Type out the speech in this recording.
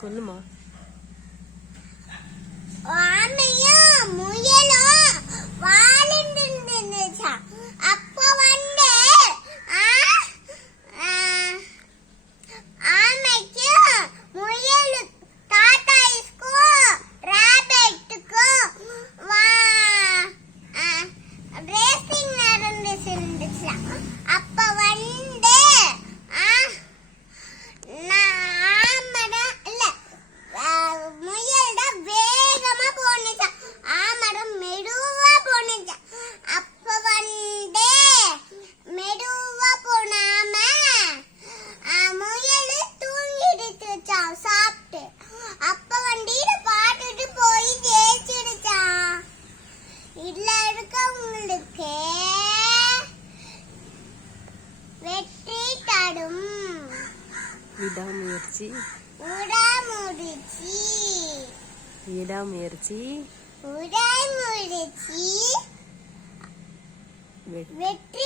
சொல்லுமா. ஆமையும் முயலும் வாழ்ந்துட்டு இருந்துச்சா. அப்ப வந்து ஆமைக்கும் முயலுக்கும் டாடாய்ஸ்க்கும் ராபெட்டுக்கும் ரேசிங் நடந்துச்சு. அப்ப வந்து முயல்தான் வேகமா போனுச்சா, ஆமரம் மெதுவா போனுச்சா. அப்ப வந்து மெதுவா போனாம முயல் தூங்கிடுச்சா சாப்பிட்டு. அப்ப வண்டியில பாட்டுட்டு போய் ஜெயிச்சிடுச்சா. இதுல இருக்கவங்களுக்கு வெற்றி தரும். விடாமுயற்சி விடாமுயற்சி வெற்றி